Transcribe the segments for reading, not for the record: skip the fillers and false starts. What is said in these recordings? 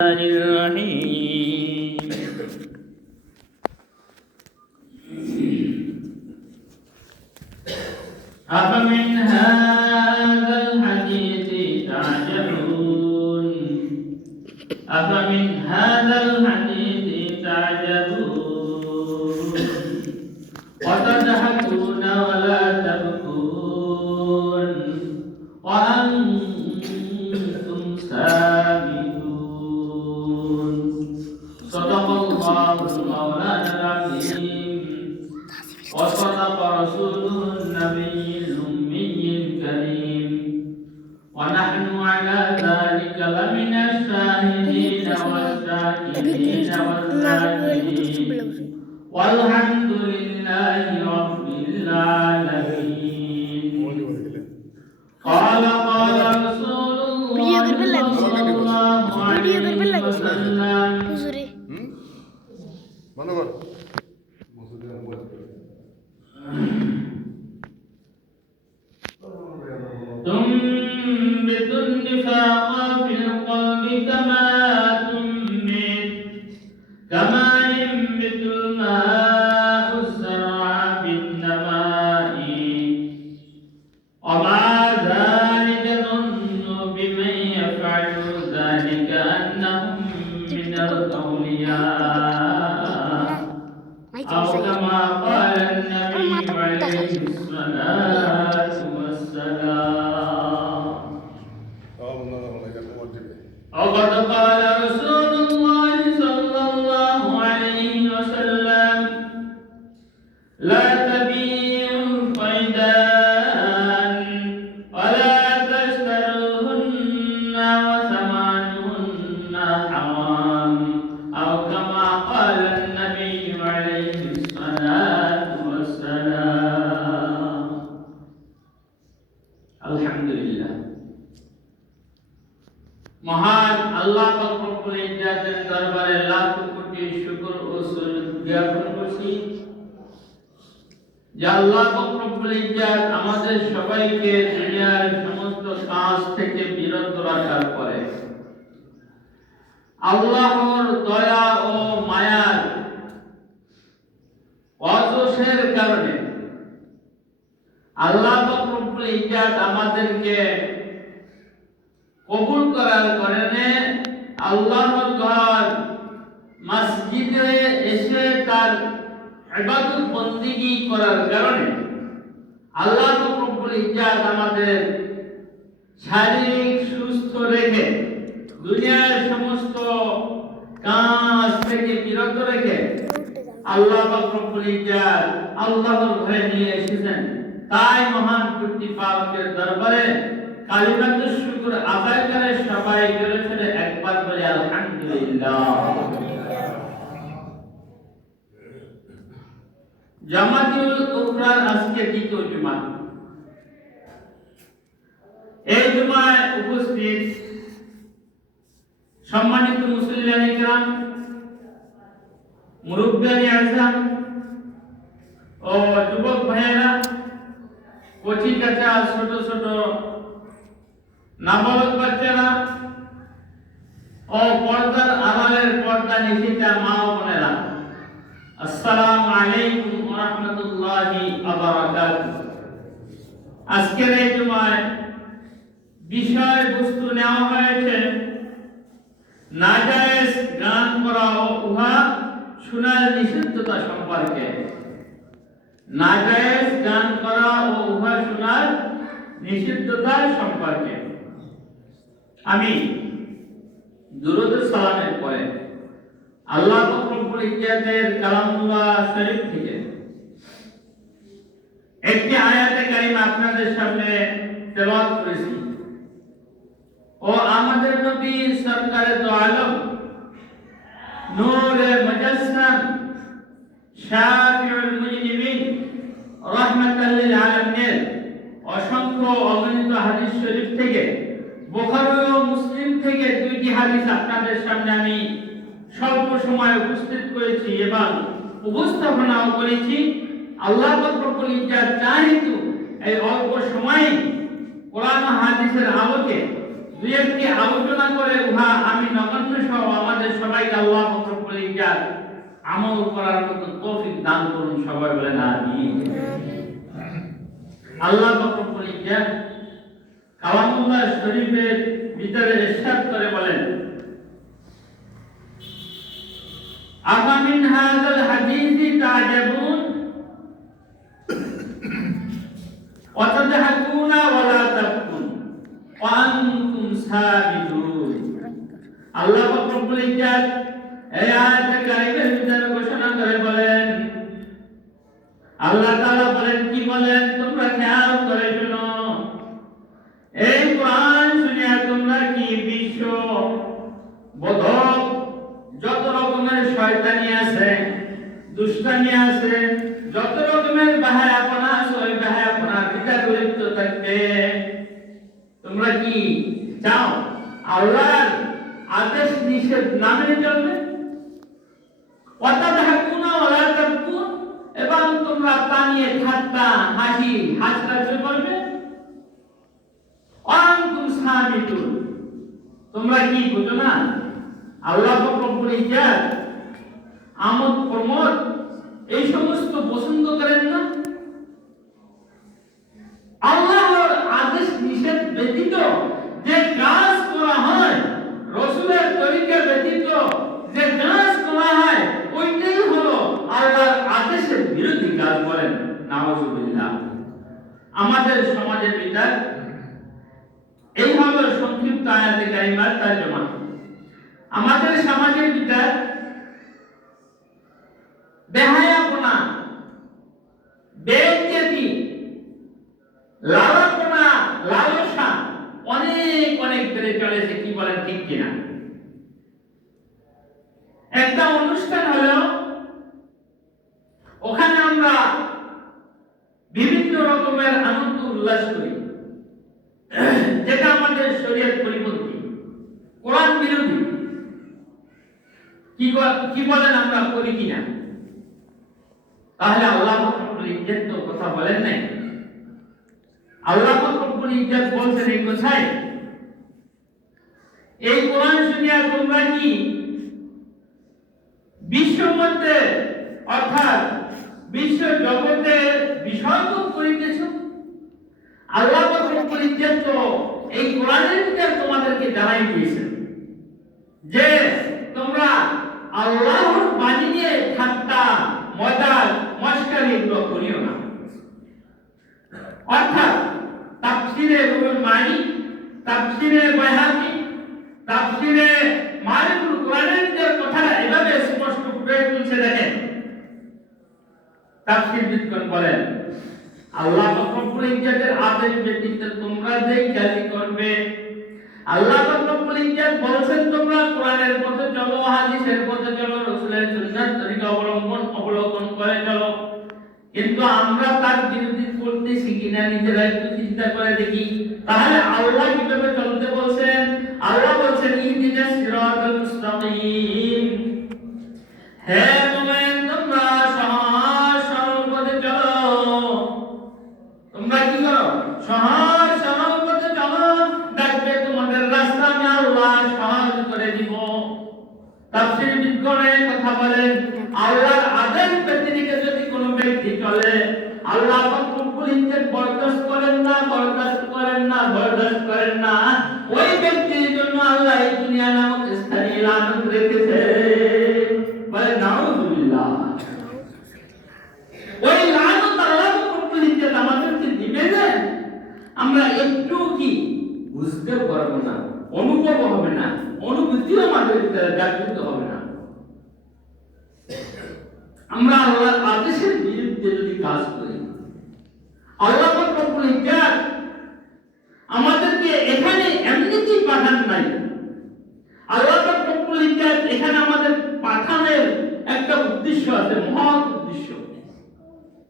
الرحيم أفمن هذا الحديث تعجبون أفمن هذا الحديث تعجبون وتضحكون ولا تبكون وأنتم سامدون صدق الله مولانا العظيم وصدق رسوله النبي الأمي الكريم ونحن على ذلك لمن الشاهدين والشاكرين والذاكرين والحمد لله رب العالمين قال رسول الله صلى الله عليه وسلم تنبت النفاق في القلب كما ينبت الماء الزرع بالنماء ومع ذلك ظن بمن يفعل ذلك أنهم من الأولياء أو كما قال النبي عليه الصلاة والسلام وقد قال رسول الله صلى الله عليه وسلم لا تبيعوا القيدان ولا تشتروهن وثمانهن حرام أو كما قال النبي عليه الصلاة والسلام الحمد لله মহান আল্লাহ পাক রব্বুল ইজ্জাতের দরবারে লাখ কোটি শুকর ও সুজুদ জ্ঞাপন করছি যে আল্লাহ পাক রব্বুল ইজ্জাত আমাদের সবাইকে দুনিয়ার সমস্ত কাজ থেকে বিরত রাখার পরে আল্লাহর দয়া ও মায়ার অজসের কারণে আল্লাহ পাক রব্বুল ইজ্জাত আমাদেরকে কবুল করার কারণে আল্লাহর ঘর মসজিদে এসে তার ইবাদত বন্দেগী করার কারণে আল্লাহ রব্বুল ইজ্জাত আমাদের শারীরিক সুস্থ রেখে দুনিয়ার সমস্ত কাজ থেকে বিরত রেখে আল্লাহ রব্বুল ইজ্জাত আল্লাহর ঘরে নিয়ে এসেছেন। তাই মহান কর্তৃপক্ষের দরবারে কালিমাতুশ শুকর আদায় করে সবাই জোরে জোরে একবার বলে আলহামদুলিল্লাহ। জামাতুল উখরার আজকে দ্বিতীয় জুমা। এই জুমায় উপস্থিত সম্মানিত মুসল্লিয়ান কিরাম, মুরব্বিয়ান আযম ও যুবক ভাইয়েরা, কচি কাঁচা ছোট ছোট নাবালক বাচ্চারা ও পর্দার আড়ালের পর্দা নিশিতা মা ও বোনেরা, আসসালামু আলাইকুম ওয়া রাহমাতুল্লাহি ওয়া বারাকাতুহু। আজকের এই জুমায় বিষয়বস্তু নেওয়া হয়েছে নাজায়েজ গান করা ও উহা শোনার নিষিদ্ধতা সম্পর্কে। নাজায়েজ গান করা ও উহা শোনার নিষিদ্ধতা সম্পর্কে আমি দুরূদ সালামের পরে আল্লাহ রব্বুল ইজ্জাতের কালামুল্লাহ শরীফ থেকে একটি আয়াতে কারিমা আপনাদের সামনে তেলাওয়াত করেছি। ও আমাদের নবী সরকারে দো আলম নূরে মুজাসসাম শাফিউল মুজনিবিন রাহমাতাল লিল আলামিন অসংখ্য অগণিত হাদিস শরীফ থেকে বুখারী ও মুসলিম থেকে দুইটি হাদিস আপনাদের সামনে আমি স্বল্প সময় উপস্থিত করেছি এবং উপস্থাপনাও করেছি। আল্লাহ রব্বুল ইজ্জাত চাইতো এই অল্প সময়ে কোরআন ও হাদিসের আলোকে দুই একটি আলোচনা করে উহা আমি নগণ্য সহ আমাদের সবাইকে আল্লাহ রব্বুল ইজ্জত আমল করার মতো তৌফিক দান করুন। সবাই বলেন আমিন। আল্লাহ রব্বুল ইজ্জত কালামুল্লাহ শরীফের ভিতরে ইরশাদ করে বলেন, আফামিন হাযাল হাদীসি তা'জাবুন ওয়া তাদহাকুনা ওয়া লা তাবকুন ওয়া আনতুম সাবিতুন। আল্লাহ রব্বুল ইজ্জত এই আয়াতে কারিমের ভিতরে ঘোষণা করে বলেন, আল্লাহ তাআলা বলেন, কি বলেন তোমরা খেয়াল করে শোনো, এই কোরআন শুনিয়া তোমরা কি বিশ্ব বোধক যত রকমের শয়তানি আছে, দুষ্টামি আছে, যত রকমের বাহায়াপনা আছে, ওই বাহায়াপনার ভিতরে লিপ্ত থাকবে, তোমরা কি চাও আল্লাহর আদেশ নিষেধ না মেনে চলবে? ওয়াতাদহাকুনা ওয়া লা তাবকুন, এবং তোমরা পানিয়ে ঠাট্টা হাসি হাসি করবে। আনতুম সামিতুন, তোমরা কি বুঝো না আল্লাহ রব্বুল ইজ্জত আমোদ প্রমোদ এই সমস্ত পছন্দ করেন না? আল্লাহর আদেশ নিষেধ ব্যতীত যে কাজ করা হয়, রাসূলের তরিকা ব্যতীত যে কাজ করা হয়, ওইটাই হলো আল্লাহর আদেশের বিরোধী কাজ। বলেন নাউযুবিল্লাহ। আমাদের সমাজের ভিতর এইভাবে সংক্ষিপ্ত আয়াতে কারিমার তর্জমা। আমাদের সমাজের ভিতর বেহায়াপনা, বেইজ্জতি, লালসা, লালসা অনেক অনেক বেড়ে চলেছে। কি বলেন ঠিক কিনা? একটা অনুষ্ঠান হলো, ওখানে আমরা বিভিন্ন রকমের আনন্দ উল্লাস করি, যেটা আমাদের শরীয়ত পরিপন্থী, কোরআন বিরোধী। কি বলেন আমরা করি কিনা? তাহলে আল্লাহ রব্বুল ইজ্জত তো কথা বলেন নাই। আল্লাহ রব্বুল ইজ্জত বলছেন এই কথাই, এই কোরআন শুনিয়া তোমরা কি বিশ্বের মধ্যে অর্থাৎ বিশ্ব জগতের বিষয়ভোগ করিতেছ? আল্লাহ রব্বুল ইজ্জত তো এই কোরআনের ভিতর তোমাদেরকে জানাই দিয়েছেন যে তোমরা আল্লাহর বাণী নিয়ে ঠাট্টা মজাক মশকারি এগুলো করিও না। অর্থাৎ তাফসীরে রুহুল মানি, তাফসীরে বাইহাকি, তাফসীরে মারিফুল কোরআনের যে কথাটা এভাবে স্পষ্ট করে তুলছে। দেখেন তাফসীরবিদগণ বলেন, আল্লাহ রব্বুল ইজ্জতের আদেশ ব্যতীত তোমরা যেই কাজ করবে, আল্লাহ রব্বুল ইজ্জত বলেছেন তোমরা কোরআনের পথে চলো, হাদিসের পথে চলো, রাসূলের সুন্নাত তরিকা অবলম্বন করে চলো। কিন্তু আমরা তার বিরোধী করতেছি কিনা নিজেরা একটু চিন্তা করে দেখি। তাহলে আল্লাহ কিভাবে চলতে বলছেন? আল্লাহ বলছেন ইহদিনাস সিরাতাল মুস্তাকিম, হে মুমিন তোমরা সহজ সরল পথে চলো। তোমরা কি করো? সহজ সরল পথে চলো, দেখবে তোমাদের রাস্তা আমি আল্লাহ সহজ করে দিব। তাফসীরবিদগণ কথা বলেন, আল্লাহর আদেশ ব্যতিরেকে যদি কোনো ব্যক্তি চলে, আল্লাহ রব্বুল ইজ্জত বরদাস্ত করেন না, বরদাস্ত করেন না, বরদাস্ত করেন না। ওই ব্যক্তির জন্য আল্লাহ এই দুনিয়া নামক স্থানে লানত রেখেছে। বলে নাউযুবিল্লাহ। ওই লানত আল্লাহ রব্বুল ইজ্জত আমাদেরকে দিবে না, আমরা একটু কি বুঝতে পারবো না, অনুভব হবে না, অনুভূতিও আমাদের ভিতরে জাগ্রত হবে না। আমরা আল্লাহর আদেশের বিরুদ্ধে যদি কাজ করি, আল্লাহ রব্বুল ইজ্জত আমাদেরকে এখানে এমনিতেই পাঠান নাই। আল্লাহ রব্বুল ইজ্জত এখানে আমাদের পাঠানোর একটা উদ্দেশ্য আছে, মহৎ উদ্দেশ্য।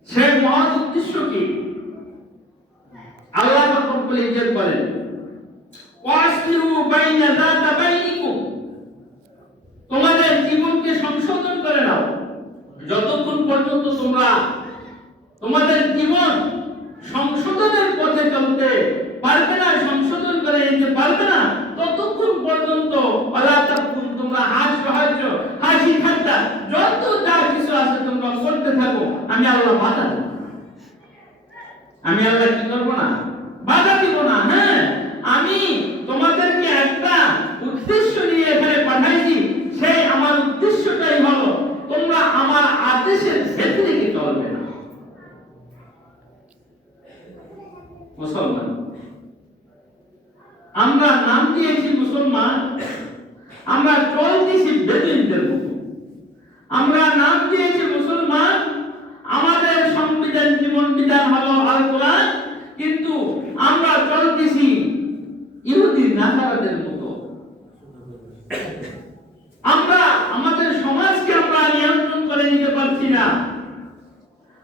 সেই মহৎ উদ্দেশ্য কি? আল্লাহ রব্বুল ইজ্জত বলেন, ওয়াসলিহু বাইনা যাতা বাইনিকুম, তোমাদের জীবনকে সংশোধন করে নাও। যতক্ষণ পর্যন্ত তোমরা তোমাদের জীবন সংশোধনের পথে চলতে পারবে না, সংশোধন করে নিতে পারবে না, আমি আল্লাহ বাধা দেব, আমি আল্লাহ কি করবো না, বাধা দিব না। হ্যাঁ, আমি তোমাদেরকে একটা উদ্দেশ্য নিয়ে এখানে পাঠাইছি, সেই আমার উদ্দেশ্যটাই হলো তোমরা আমার আদেশের ক্ষেত্রে কি চলবে না। মুসলমান, আমরা নাম দিয়েছি মুসলমান, আমরা চলতেছি বেদুইনদের মতো। আমরা নাম দিয়েছি মুসলমান, আমাদের সংবিধান জীবন বিধান হলো আল কোরআন, কিন্তু আমরা চলতেছি ইহুদি নাসারাদের মতো। আমরা আমাদের সমাজকে আমরা নিয়ন্ত্রণ করে নিতে পারছি না,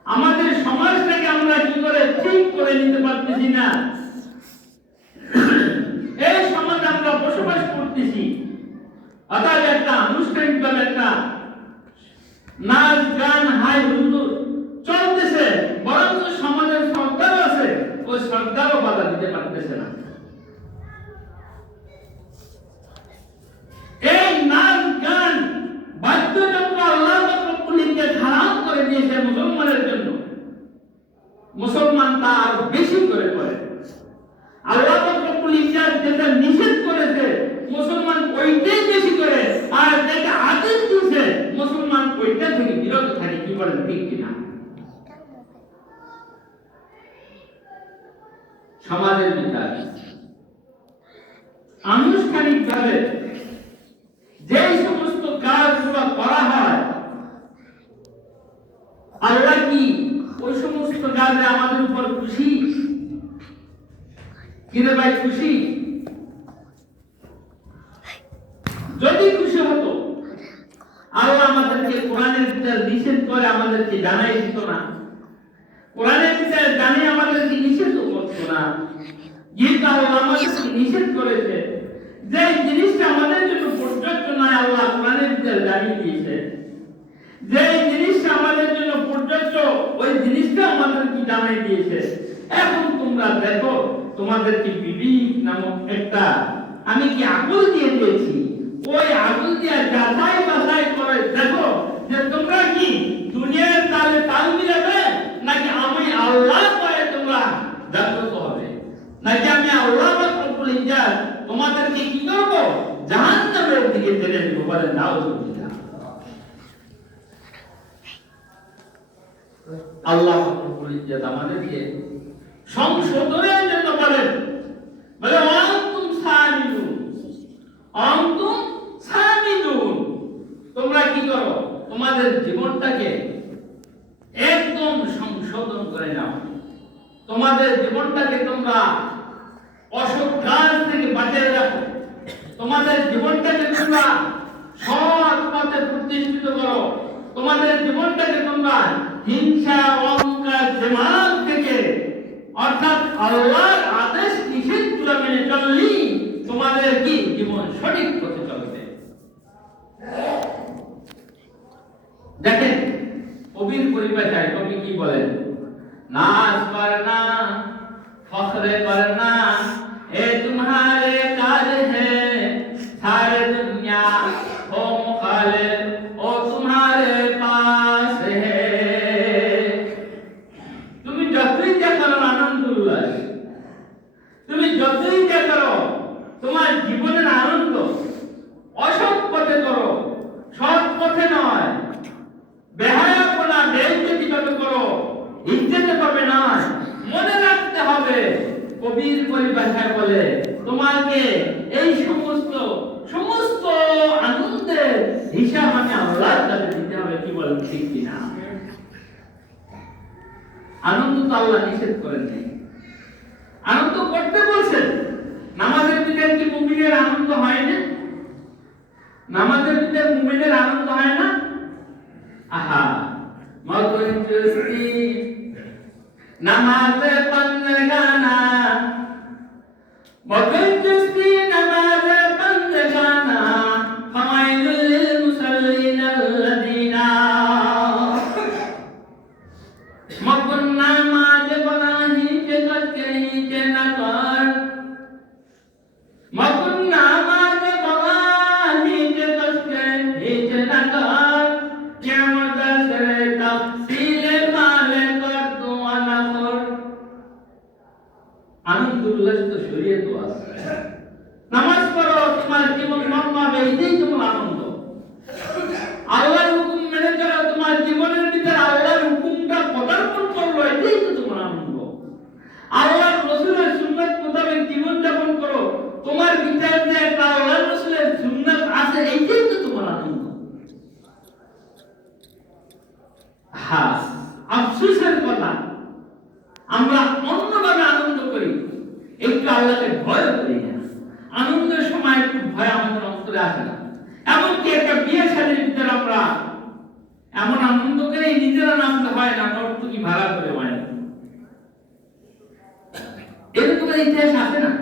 আমাদের সমাজটাকে আমরা কি করে ঠিক করে নিতে পারতেছি না। এই সমাজে আমরা বসবাস করতেছি, অর্থাৎ একটা আনুষ্ঠানিকভাবে একটা নাচ গান হাই হুল্লোড় চলতেছে, বরং সমাজের সরকার আছে, ওই সরকারও বাধা দিতে পারতেছে না। এই নাচ গান বাদ্যযন্ত্র আল্লাহ রাব্বুলকে হারাম করে দিয়েছে মুসলমানের জন্য, মুসলমান তা আরো বেশি করে করে। আল্লাহ রাব্বুল ইজ্জত যেটা নিষেধ করেছে মুসলমান ওইটাই বেশি করে, আর যেটা আদেশ দিয়েছে মুসলমান ওইটা থেকে বিরত থাকে। কি বলেন, ঠিক কিনা? সমাজের বিচার আনুষ্ঠানিকভাবে যে সমস্ত কাজগুলো করা হয়, আল্লাহ কি ওই সমস্ত কাজে আমাদের উপর খুশি? কিরে ভাই, খুশি? যদি খুশি হতো আল্লাহ আমাদেরকে কোরআনের ভিতর নিষেধ করে আমাদেরকে জানাই দিত না, কোরআনের ভিতর জানে আমাদেরকে নিষেধ করতো না। যেটা আল্লাহ আমাদেরকে নিষেধ করেছে, যে জিনিসটা আমাদের জন্য প্রযোজ্য নয়, আল্লাহ কোরআনের ভিতর জানিয়ে দিয়েছে। যে জিনিসটা আমাদের জন্য প্রযোজ্য, ওই জিনিসটা আমাদেরকে জানাই দিয়েছে। এখন তোমরা দেখো, তোমাদেরকে বিবেক নামক একটা আমি কি আগুন দিয়ে দিয়েছি, ওই আগুন দিয়ে যাচাই বাছাই করে দেখো যে তোমরা কি দুনিয়ার তালে তাল মিলাবে, নাকি আমি আল্লাহ কয়ে তোমরা জাগ্রত হবে, নাকি আমি আল্লাহ রাব্বুল ইজ্জত তোমাদেরকে কি করব, জাহান্নামের দিকে ঠেলে দেব। বলেন নাউজুবিল্লাহ। আল্লাহ রাব্বুল ইজ্জত আমাদেরকে সংশোধনের জন্য বলেন, বলে আনতুম সামিদুন, আনতুম সামিদুন, তোমরা কি করো, তোমাদের জীবনটাকে একদম সংশোধন করে নাও, তোমাদের জীবনটাকে তোমরা অসৎ কাজ থেকে বাঁচিয়ে রাখো, তোমাদের জীবনটাকে তোমরা সৎ পথে প্রতিষ্ঠিত করো, তোমাদের জীবনটাকে তোমরা হিংসা অহংকার জেমাল থেকে, অর্থাৎ আল্লাহর আদেশ নিষেধগুলো মেনে চললেই তোমাদের কি জীবন সঠিক পথে চলবে। দেখেন কবির পরিভাষায় কবি কি বলেন, নাজ করনা ফখরে করনা এ तुम्हारे काज है, सारे दुनिया हो मुखालिफ ओ तुम्हारे पास है। তুমি যতই যা করো আনন্দ উল্লাস, তুমি যতই যা করো তোমার জীবনের আনন্দ অসৎ পথে করো, সৎ পথে নয়, বেহায়াপনা বেইজ্জতি ভাবে করো, ইজ্জতে পাবে না। মনে রাখতে হবে, কবির পরিভাষায় বলে তোমাকে এই সমস্ত সমস্ত আনন্দের হিসাব আমি আল্লাহর কাছে দিতে হবে। কি বলেন, ঠিক কিনা? আনন্দ তো আল্লাহ নিষেধ করেন নাই, আনন্দ করতে বলছেন। নামাজের ভিতরে কি মুমিনের আনন্দ হয় না? নামাজের ভিতরে মুমিনের আনন্দ হয় না? আহা, মগন চুস্তি নামাজে পন্দেগানা, মগন চুস্তি নামাজে পন্দেগানা, ফামাইলুল লিল মুসাল্লিন আল্লাযিনা মগন নামাজে বনাহি কে করকে নিচে না কর, মগন নামাজে বনাহি কে করকে নিচে না কর, কিয়ামত সে তাফসীলে মা হ্যাঁ, আফসোসের কথা, আমরা অন্যভাবে আনন্দ করি, একটু আল্লাহকে ভয় করি না। আনন্দের সময় একটু ভয় আমাদের অন্তরে আসে না। এমনকি একটা বিয়ে শাদীর ভিতরে আমরা এমন আনন্দ করে নিজেরা নাচতে হয় না, নর্তকী ভাড়া করে হয়। এরকম ইতিহাস আছে না?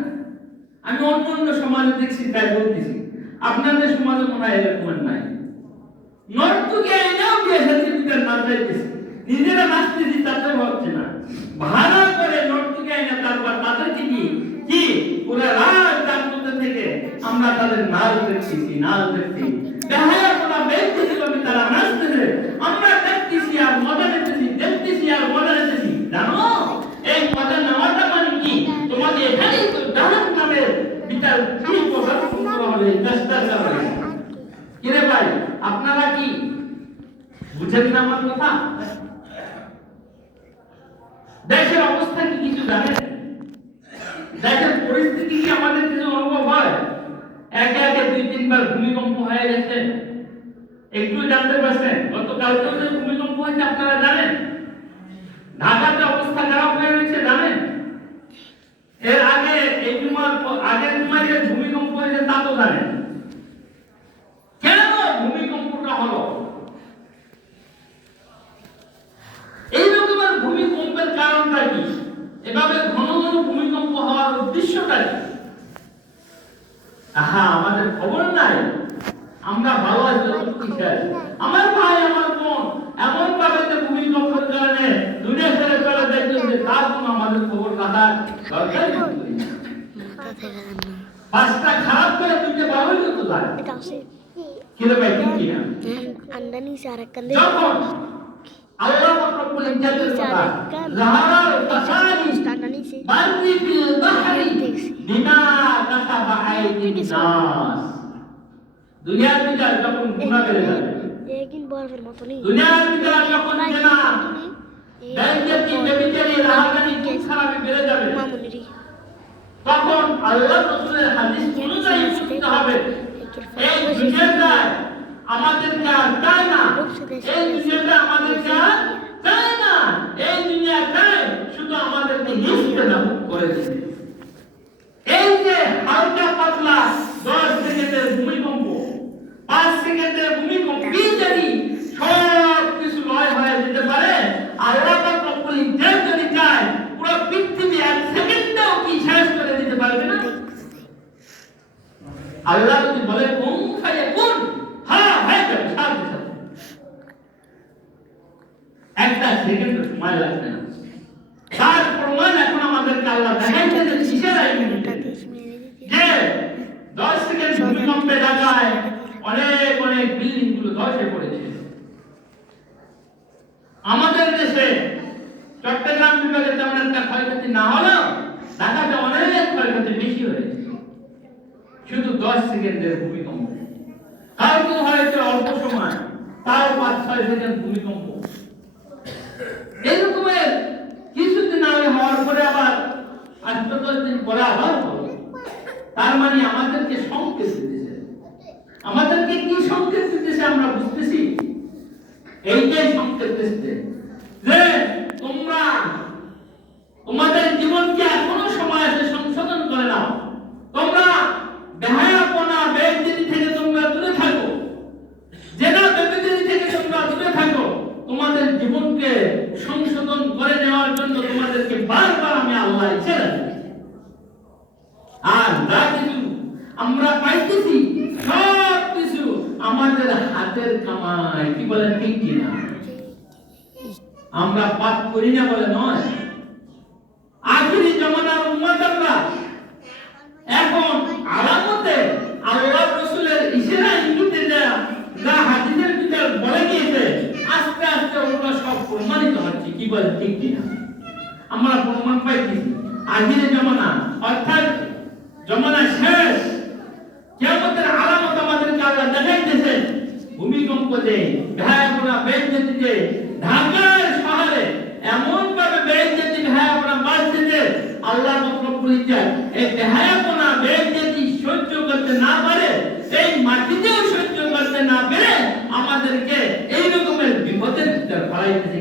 আমি অন্য অন্য সমাজে দেখছি, তাই বলতেছি। আপনাদের সমাজে মনে হয় এরকম নাই। নর্তকী আইনাও বিয়ে শাদীর ভিতরে নাচাইতেছে, নিজেরা নাচতেছি তাতে হচ্ছে না, ভাড়া করে নর্তকী আইনা তারপর তাদেরকে কি পুরো রাত জাগ্রত থেকে আমরা তাদের নাচ দেখতেছি, নাচ দেখতেছি, বেহায়াপনা বেইজ্জতি করে তারা নাচতেছে, আমরা দেখতেছি আর মজা নিতেছি, দেখতেছি আর মজা নিতেছি। জানো এই মজা নেওয়াটা মানে কি? তোমাদের এখানেই তো জাহান্নামের বিচার কি কথা শুনতে হবে, চেষ্টা করবে। কিরে ভাই, আপনারা কি বুঝেন না আমার কথা? দেশের অবস্থা কি কিছু জানেন? দেশের পরিস্থিতি কি আমাদের কিছু অনুভব হয়? একে একে 2-3 বার ভূমিকম্প হয়ে গেছে, একটু জানতে পারছেন? গতকালকে যে ভূমিকম্প হয়েছে আপনারা জানেন? ঢাকাতে অবস্থা খারাপ হয়ে গেছে জানেন? এর আগে এই আগের জুমায় যে ভূমিকম্প হয়েছে তা তো জানেন। কেন ভূমিকম্পটা হলো? এই রকমের ভূমিকম্পের কারণটা কি? এভাবে ঘন ঘন ভূমিকম্প হওয়ার উদ্দেশ্যটা কি? আমাদের খবর নাই, আমরা ভালো আছি। আমার ভাই, আমার বোন এমন ভাবে যে ভূমিকম্পের কারণে দুনিয়া ছেড়ে চলে যাইতেছে, তার কোনো আমাদের খবর রাখার দরকার নেই। পাঁচটা খারাপ করে দুইটা ভালোই হতো যায়। কিরে ভাই, ঠিক কিনা? যখন আল্লাহ রাব্বুল ইজ্জাতের কথা, যাহারাল ফাসাদি বাররি ফিল বাহরি বিমা কাসাবা আইদিন নাস। দুনিয়ার ভিতর যখন গুনাহ বেড়ে যাবে, দুনিয়ার ভিতর যখন জেনা, বেইজ্জতি, বেবিচারি, রাহাজানি, খুন খারাপি বেড়ে যাবে, তখন আল্লাহ রাসূলের হাদিস অনুযায়ী বুঝতে হবে এই দুনিয়াটা আমাদেরকে আর চায় না, এই দুনিয়াটা আমাদেরকে আর চায় না, এই দুনিয়াটাই শুধু আমাদেরকে নিস্তেনাবুদ করে দিবে। এই যে হালকা পাতলা 10 সেকেন্ডের ভূমিকম্প, 5 সেকেন্ডের ভূমিকম্প যদি সব কিছু লয় হয়ে যেতে পারে, আল্লাহ পাক রব্বুল ইজ্জত যদি চায় পুরো পৃথিবী 1 সেকেন্ডেও কি শেষ করে দিতে পারবে না? আল্লাহ যদি বলে কুন ফায়াকুন, হ্যাঁ হয়ে যাবে সাথে সাথে, একটা সেকেন্ড সময় লাগবে না। তার প্রমাণ এখন আমাদেরকে আল্লাহ দেখাইতে যে ইশারায় যে 10 সেকেন্ড ভূমিকম্পে ঢাকায় অনেক অনেক বিল্ডিং গুলো ধসে পড়েছে। আমাদের দেশে চট্টগ্রাম বিভাগে তেমন একটা ক্ষয়ক্ষতি না হলেও ঢাকাতে অনেক ক্ষয়ক্ষতি বেশি হয়েছে শুধু 10 সেকেন্ডের ভূমিকম্প। কারণ হয়েছে অল্প সময়, তাও 5-6 সেকেন্ড ভূমিকম্প। এরকমের কিছুদিন আগে হওয়ার পরে আবার 8-10 দিন পরে আবার হলো। তার মানে আমাদেরকে সংকেত দিতেছে। আমাদেরকে কি সংকেত দিতেছে আমরা বুঝতেছি? এইটাই সংকেত দিতেছে যে তোমরা তোমাদের জীবনকে এখনো সময় আছে, সংশোধন করে নাও। তোমরা বেহায়াপনা, বেইজ্জতি থেকে তোমরা দূরে থাকো, জেনা বেবিচারি থেকে তোমরা দূরে থাকো। তোমাদের জীবনকে সংশোধন করে নেওয়ার জন্য তোমাদেরকে বারবার আমি আল্লাহ ছেড়ে দিই। আর যা কিছু আমরা পাইতেছি সব কিছু আমাদের হাতের কামাই। কি বলেন, ঠিক কিনা? আমরা পাপ করি না বলে নয়। আখিরি জামানার উম্মত আমরা এখন আলামতে আল্লাহ রাসূলের ইশারা ইঙ্গিতে যা হাদিসের ভিতর বলে গিয়েছে, আস্তে আস্তে ওগুলো সব প্রমাণিত হচ্ছে। কি বলেন, ঠিক কিনা? আমরা প্রমাণ পাইতেছি। আখিরি জামানা অর্থাৎ জামানা শেষ, কিয়ামতের আলামত আমাদেরকে আল্লাহ দেখাইতেছে। ভূমিকম্পতে, ভয়াবহ বেইজ্জতিতে, ঢাকার শহরে এমন ভাবে বেইজ্জতি ভয়াবহ বাড়ছে, আল্লাহ রব্বুল ইজ্জত এই ভয়াবহ বেইজ্জতি সহ্য করতে না পারে, এই মাটিতেও সহ্য করতে না পেরে আমাদেরকে এই রকমের বিপদের ভিতর ফেলাইতেছে।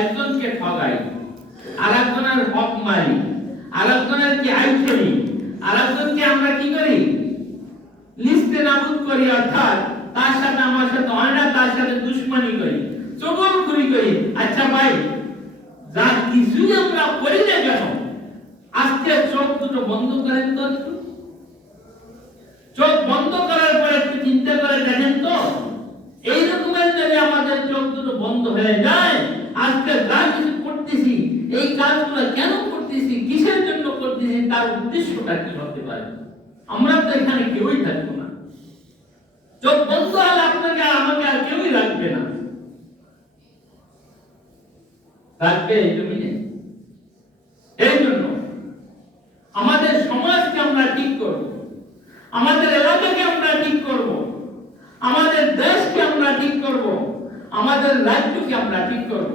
একজনকে ঠগাই, আরেকজনের হক মারি, আরেকজনের কি আইন করি, আরেকজনকে আমরা কি করি, লিস্টে নাবুদ করি, অর্থাৎ তার সাথে আমার সাথে হয় না, তার সাথে দুশ্মনী করি, চগলখুরি করি। আচ্ছা ভাই, যা কিছুই আমরা করি না কেন, আজকে চোখ দুটো বন্ধ করেন তো, চোখ বন্ধ করার পরে একটু চিন্তা করে দেখেন তো, এই রকমের যদি আমাদের চোখ দুটো বন্ধ হয়ে যায়, আজকে যা কিছু করতেছি, এই কাজগুলো কেন করতেছি, কিসের জন্য করতেছি, তার উদ্দেশ্যটা কি হতে পারে? আমরা তো এখানে কেউই থাকবো না। চোখ বন্ধ হলে আপনাকে আমাকে আর কেউই রাখবে না, রাখবে এই জমিনে। এই জন্য আমাদের সমাজকে আমরা ঠিক করব, আমাদের এলাকাকে আমরা ঠিক করব, আমাদের দেশকে আমরা ঠিক করব, আমাদের রাজ্যকে আমরা ঠিক করব,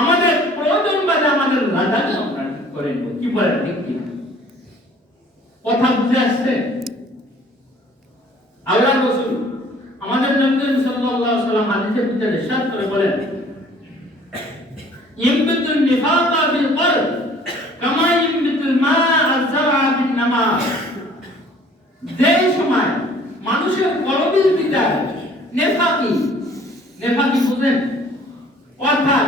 আমাদের প্রয়োজন বাদে আমাদের রাজাকে আমরা ঠিক করে নেব। কি বলেন, ঠিক কি কথা বুঝে আসছে? আল্লাহ রাসূল আমাদের নবী সাল্লাল্লাহু আলাইহি ওয়াসাল্লাম হাদিসের ভিতরে ইরশাদ করে বলেন, ইমবিতুন নিফাকা ফিল কলব কামা ইমবিতুল মা আয-যারআ ফিন নামা। যেই সময় মানুষের কলবের ভিতরে নেফাকি, নেফাকি বুঝেন, অর্থাৎ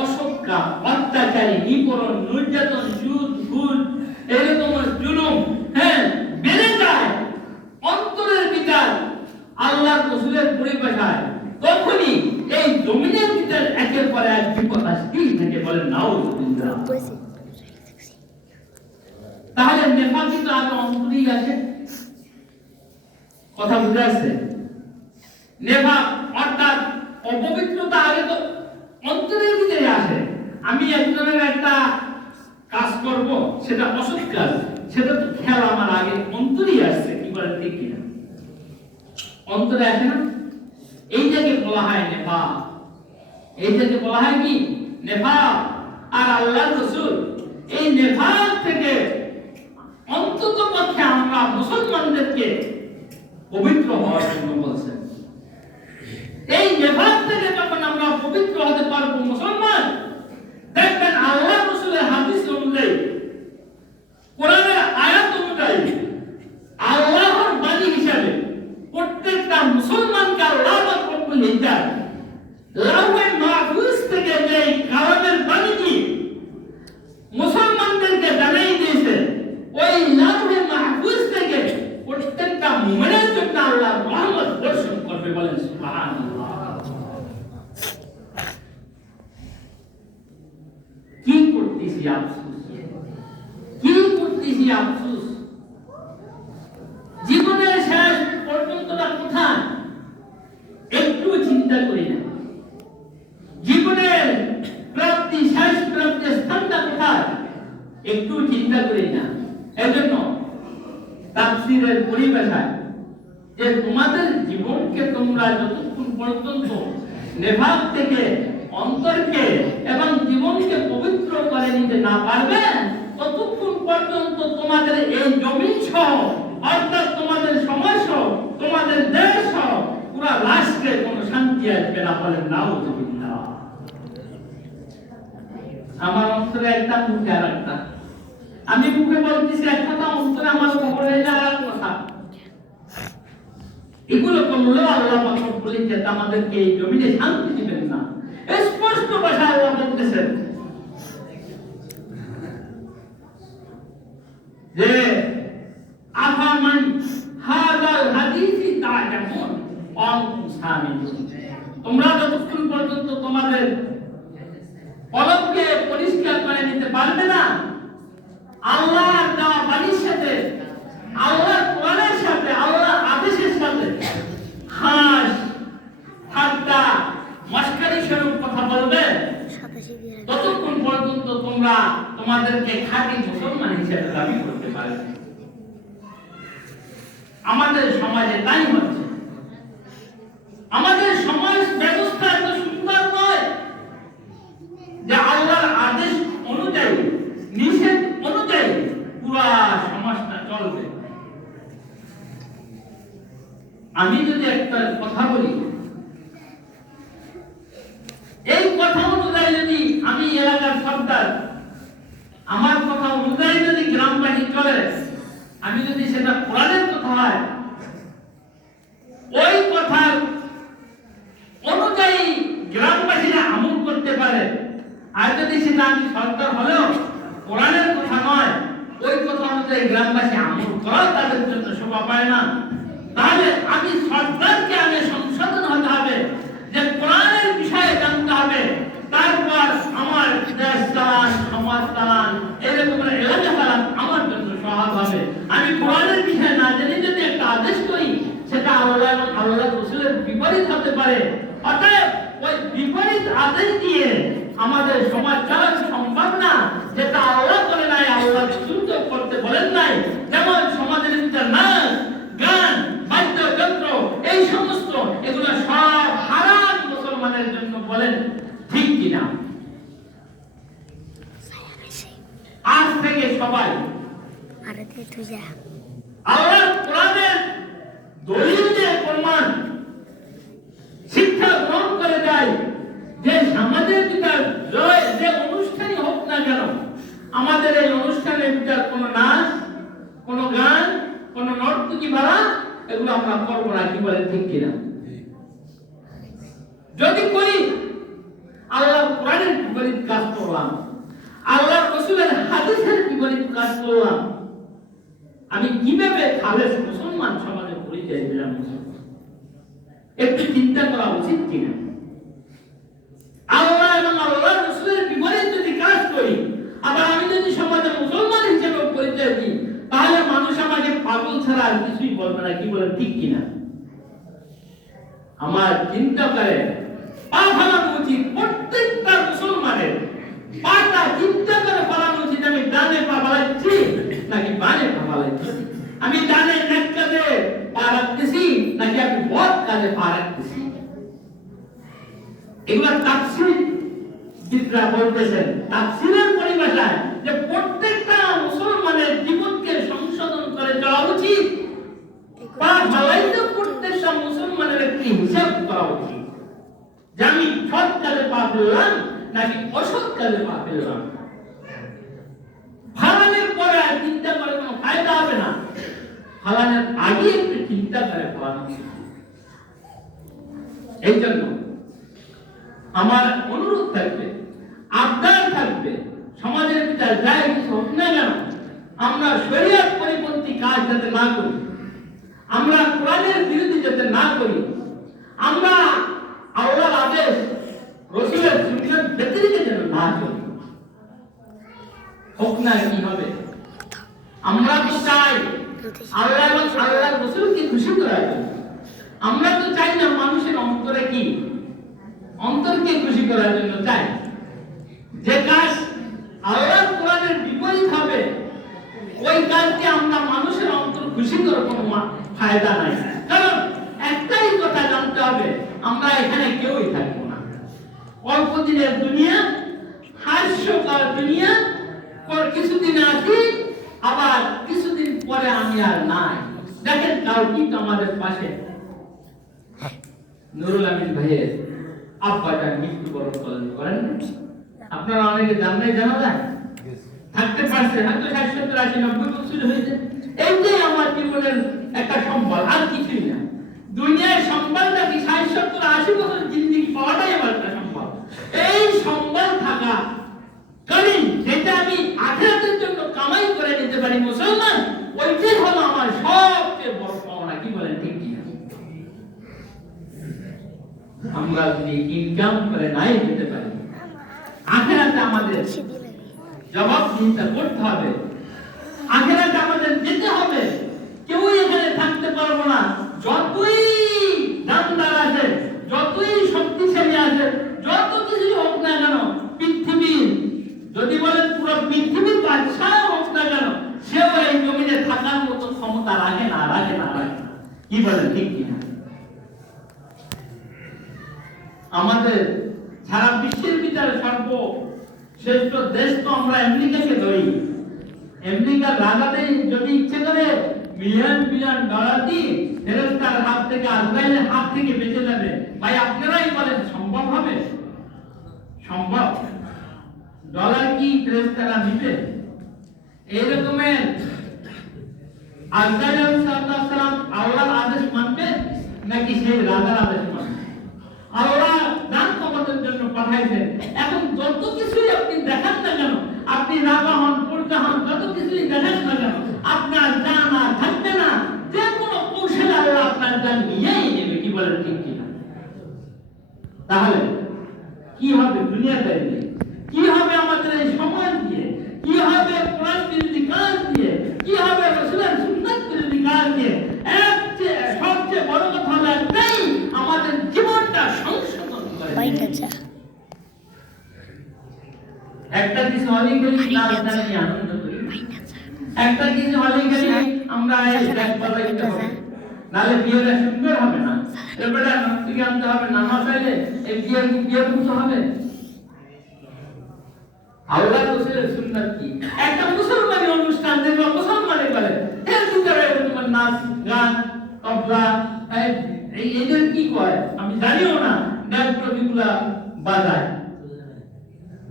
অসৎকার, অত্যাচারী, নিপীড়ন, নির্যাতন, সুদ, ঘুষ, এরকম জুলুম বেড়ে যায় অন্তরের ভিতর আল্লাহর রাসূলের পরিভাষায়, তখনই এই জমিনের ভিতর একের পর এক বিপদ আসতেই থাকে। বলেন নাউযুবিল্লাহ। তাহলে নেফাকি তো আগে অন্তরেই আছে, কথা বুঝে আসছে? নেফাক অর্থাৎ অপবিত্রতা আগে তো অন্তরের ভিতরে আসে। আমি একজনের একটা কাজ করব, সেটা অসৎ কাজ, সেটা তো খেয়াল আমার আগে অন্তরেই আসছে। কি বলেন, ঠিক কিনা? অন্তরে আসে না? এইটাকে বলা হয় নেফাক, এইটাকে বলা হয় কি নেফাক। আর আল্লাহর রাসূল এই নেফাক থেকে অন্তত পক্ষে আমরা মুসলমানদেরকে পবিত্র হওয়ার জন্য বলছেন। এই নেফাক থেকে যখন আমরা পবিত্র হতে পারবো মুসলমান, দেখবেন আল্লাহ রাসূলের হাদিস অনুযায়ী, কোরআনের আয়াত অনুযায়ী, আল্লাহর বাণী হিসাবে প্রত্যেকটা মুসলমানকে আল্লাহ রব্বুল ইজ্জত লাওহে মাহফুজ থেকে যে কালামের বাণীটি মুসলমানদেরকে জানাই দিয়েছে, ওই লাওহে মাহফুজ থেকে প্রত্যেকটা মুমিনের জন্য আল্লাহর রহমত বর্ষণ করবে। বলেন সুবহানাল্লাহ। কি করতেছি আফসোস, কি করতেছি আফসোস, জীবনের শেষ পর্যন্তটা কোথায় একটু চিন্তা করি না, জীবনের প্রাপ্তি, শেষ প্রাপ্তির স্থানটা কোথায় একটু চিন্তা করি না। এজন্য তাফসীরের পরিভাষায় যে তোমাদের জীবনকে তোমরা যতক্ষণ পর্যন্ত নেফাক থেকে অন্তরকে এবং জীবনকে পবিত্র করে নিতে না পারবে, ততক্ষণ পর্যন্ত তোমাদের এই জমিন সহ, অর্থাৎ তোমাদের সমাজ সহ, তোমাদের দেশ সহ পুরো রাষ্ট্রে কোনো শান্তি আসবে না। বলেন নাউযুবিল্লাহ। আমার অন্তরে একটা, মুখে আর একটা। আমি মুখে বলতেছি এক কথা, অন্তরে আমার খবর হয়ে যায় আর কথা। এগুলো করলে আল্লাহ পাক বলেন যে আমাদেরকে এই জমিনে শান্তি দিবেন না। স্পষ্ট ভাষায় আল্লাহ বলতেছেন যে আফামান হাদাল হাদিসি তাজামুন আনতুম সামিতুন। তোমরা যতক্ষণ পর্যন্ত তোমাদের কলবকে পরিষ্কার করে নিতে পারবে না, আল্লাহর দেওয়া বাণীর সাথে, আল্লাহর কোরআনের সাথে, আল্লাহর আদেশের সাথে হাস ঠাট্টা মস্করি স্বরূপ কথা বলবে, ততক্ষণ পর্যন্ত তোমরা তোমাদেরকে খাঁটি মুসলমান হিসেবে দাবি করতে পারবে। আমাদের সমাজে তাই হচ্ছে। আমাদের সমাজ ব্যবস্থা এত সুন্দর নয় যে আল্লাহর আদেশ অনুযায়ী, নিষেধ অনুযায়ী পুরা সমাজটা চলবে। আমি যদি একটা কথা বলি, এই কথা অনুযায়ী যদি অঞ্চলে আমি যদি সেটা কোরআনের কথা হয়, ওই কথার অনুযায়ী গ্রামবাসীরা আমল করতে পারে, আর যদি সেটা আমি সরকার হলেও কোরআনের কথা নয়, ওই কথা অনুযায়ী গ্রামবাসী আমল করা তাদের জন্য শোভা পায় না, তাহলে আমি সরকারকে আগে সংশোধন হতে হবে, যে কোরআনের বিষয়ে জানতে হবে, তারপর আমার দেশ চালান, সমাজ চালান, এরকম এলাকা চালান আমার জন্য সহজ হবে। আমি কোরআনের বিষয়ে না জেনে যদি একটা আদেশ করি, সেটা আল্লাহ এবং আল্লাহ রাসূলের বিপরীত হতে পারে। অতএব ওই বিপরীত আদেশ দিয়ে আমাদের সমাজ চালানো সম্ভব না, যেটা আল্লাহ করে নাই, আল্লাহ রাসূল করতে বলেন নাই। যেমন সমাজের ভিতরে নাচ, গান, বাদ্যযন্ত্র, এই সমস্ত এগুলো সব হারাম মুসলমানের জন্য, বলেন ঠিক কিনা? আজ থেকে সবাই আল্লাহর কোরআনের দলিল দিয়ে প্রমাণ শিক্ষা গ্রহণ করে যায়, যে সমাজের ভিতর যে অনুষ্ঠানই হোক না কেন, আমাদের এই অনুষ্ঠানের ভিতর কোনো নাচ, কোনো গান, কোনো নর্তকী বাড়া এগুলো আমরা করবো না, কি বলেন ঠিক কিনা? যদি করি আল্লাহ কোরআনের বিপরীত কাজ করলাম, আল্লাহ রাসূলের হাদিসের বিপরীত কাজ করলাম, আমি কিভাবে খালেস মুসলমান সমাজে পরিচয় দিলাম? একটু চিন্তা করা উচিত কিনা? আল্লাহ এবং আল্লাহ রাসূলের বিপরীত যদি কাজ করি, আবার আমি যদি সমাজে মুসলমান হিসেবে পরিচয় দিই, তাহলে মানুষ আমাকে পাগল ছাড়া আর কিছুই বলবে না, কি বলেন ঠিক কিনা? আমার চিন্তা করে পা ফেলানো উচিত, প্রত্যেকটা মুসলমানের পাটা চিন্তা করে ফেলানো উচিত, আমি ডানে পা ফেলাচ্ছি নাকি বামে পা ফেলাচ্ছি, আমি ডানে নেক কাজে পা রাখতেছি নাকি আমি বদ কাজে পা রাখতেছি। এগুলা তাফসীর বিদরা বলতেছেন, তাফসীরের পরিভাষায়, যে প্রত্যেকটা মুসলমানের জীবনকে সংশোধন করে চলা উচিত। পা ফেলাইতে প্রত্যেকটা মুসলমানের একটি হিসাব করা উচিত, যে আমি সৎ কাজে পা ফেললাম নাকি অসৎ কাজে পা ফেললাম। ফালানোর পরে আর চিন্তা করে কোনো ফায়দা হবে না, ফালানোর আগে একটু চিন্তা করে ফালানো। এই জন্য আমার অনুরোধ থাকবে, আবদার থাকবে, সমাজের ভিতরে যাই কিছু হোক না কেন, আমরা শরীয়ত পরিপন্থী কাজ যাতে না করি, আমরা কোরআনের বিরোধী যাতে না করি, আমরা আল্লাহর আদেশ রাসূলের সুন্নাত ব্যতিরেকে যেন না চলি। হোক না কি হবে? আমরা তো চাই আল্লাহ এবং আল্লাহর রাসূলকে খুশি করার জন্য, আমরা তো চাই না মানুষের অন্তরে কি, অন্তরকে খুশি করার জন্য চাই। যে কাজ আল্লাহর কোরআনের বিপরীত হবে, ওই কাজকে আমরা মানুষের অন্তর খুশি করে কোনো ফায়দা নাই। কারণ একটাই কথা জানতে হবে, আমরা এখানে কেউই থাকবো না, অল্প দিনের দুনিয়া, হাস্যকর দুনিয়া, কিছুদিন আছি, আবার কিছুদিন পরে আমি আর নাই। দেখেন কালকে তো আমাদের পাশে নুরুল আমিন ভাইয়ের আব্বাটা মৃত্যুবরণ করেন, আপনারা অনেকে জানলে জানা যায়, থাকতে পারছে হয়তো 60, 70, 80, 90 বছর হয়েছে। এইটাই আমার জীবনের একটা সম্বল, আর কিছুই না। দুনিয়ার সম্বল নাকি 60, 70, 80 বছর জিন্দেগি পাওয়াটাই আমার একটা সম্বল। এই সম্বল থাকা কারণ যেটা আমি আখিরাতের জন্য কামাই করে নিতে পারি মুসলমান, ওইটাই হলো আমার সবচেয়ে বড় পাওনা, কি বলেন ঠিক কিনা? আমরা যদি ইনকাম করে নাই যেতে পারি, আখিরাতে আমাদের জবাব চিন্তা করতে হবে, আখিরাতে আমাদের যেতে হবে। কেউ এখানে থাকতে পারবো না, যতই দামদার আছে, যতই শক্তিশালী আছে, যত কিছু হোক না কেন, পৃথিবীর যদি বলেন পুরো পৃথিবীর বাদশাহ হোক না কেন, সেও এই জমিনে থাকার মতো ক্ষমতা রাখে না, রাখে না, রাখে না, কি বলেন ঠিক কিনা? আমাদের সারা বিশ্বের ভিতরে সর্বশ্রেষ্ঠ দেশ তো আমরা আমেরিকাকে ধরি। আমেরিকার রাজাদের যদি ইচ্ছে করে মিলিয়ন মিলিয়ন ডলার দিয়ে ফেরেশতার হাত থেকে, আজরাইলের হাত থেকে বেঁচে যাবে। ভাই আপনারাই বলেন সম্ভব হবে? সম্ভব? ডলার কি ফেরেশতারা নিবে? এই রকমের আজরাইল আলাইহিস সালাম আল্লাহর আদেশ মানবে নাকি সেই রাজার আদেশ মানবে? আল্লাহ দান কমানোর জন্য পাঠাইছেন। এখন যত কিছুই আপনি দেখান না কেন, আপনি রাজা হন, প্রজা হন, যত কিছুই দেখান না কেন, আপনার জান আর থাকবে না। যে কোনো কৌশলে আল্লাহ আপনার জান নিয়েই নেবে। কি বলেন, ঠিক কিনা? তাহলে কি হবে দুনিয়াতে? কি হবে আমাদের এই সমাজ দিয়ে? কি হবে কোরআন বিরোধী কাজ দিয়ে? কি হবে রাসূলের সুন্নাত বিরোধী কাজ দিয়ে? সবচেয়ে বড় কথা হলো একটাই, আমাদের জীবনটা সংশোধন করে। একটা কিছু হলেই খালি নাচ গান আনন্দ করি, একটা কিছু হলেই খালি আমরা এক বলাইতে হবে, নাহলে বিয়েটা সুন্দর হবে না। এবারে নাস্তিক আনতে হবে, নামাজ চাইলে এই বিয়ে করতে হবে। আল্লাহ রাসূলের সুন্নাত কি? একটা মুসলমানি অনুষ্ঠান যেগুলো মুসলমানে করে, এর ভিতরে তোমার নাচ গান তবলা এইদের কি করে আমি জানিও না, গান প্রতিগুলা বাজায়।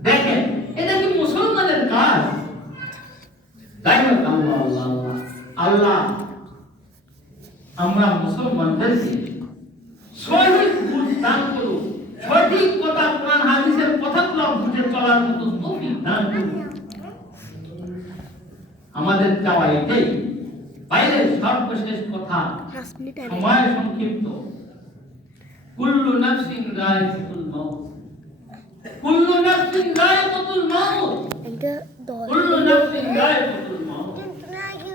দেখেন এটা কি মুসলমানের কাজ? তাই না? আল্লাহ আল্লাহ আল্লাহ আমরা মুসলমানদেরকে সঠিক বুঝ দান করুন, সঠিক কথা কোরআন হাদিসের কথাগুলো বুঝে চলার মতো তৌফিক দান করুন। আমাদের চাওয়া এটাই। বাইরে সর্বশেষ কথা, সময় সংক্ষিপ্ত। কুল্লু নাফসিন যায়িকাতুল মাউত, কুল্লু নাফসিন যায়িকাতুল মাউত, কুল্লু নাফসিন যায়িকাতুল মাউত।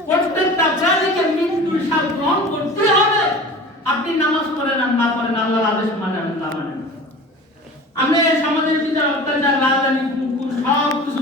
প্রত্যেকটা প্রাণীকে মৃত্যুর স্বাদ গ্রহণ করতে হবে। আপনি নামাজ পড়েন আর না পড়েন, আল্লাহর আদেশ মানেন না মানেন, আমরা সমাজের ভিতরে অত্যাচার, রাজধানী, সব কিছু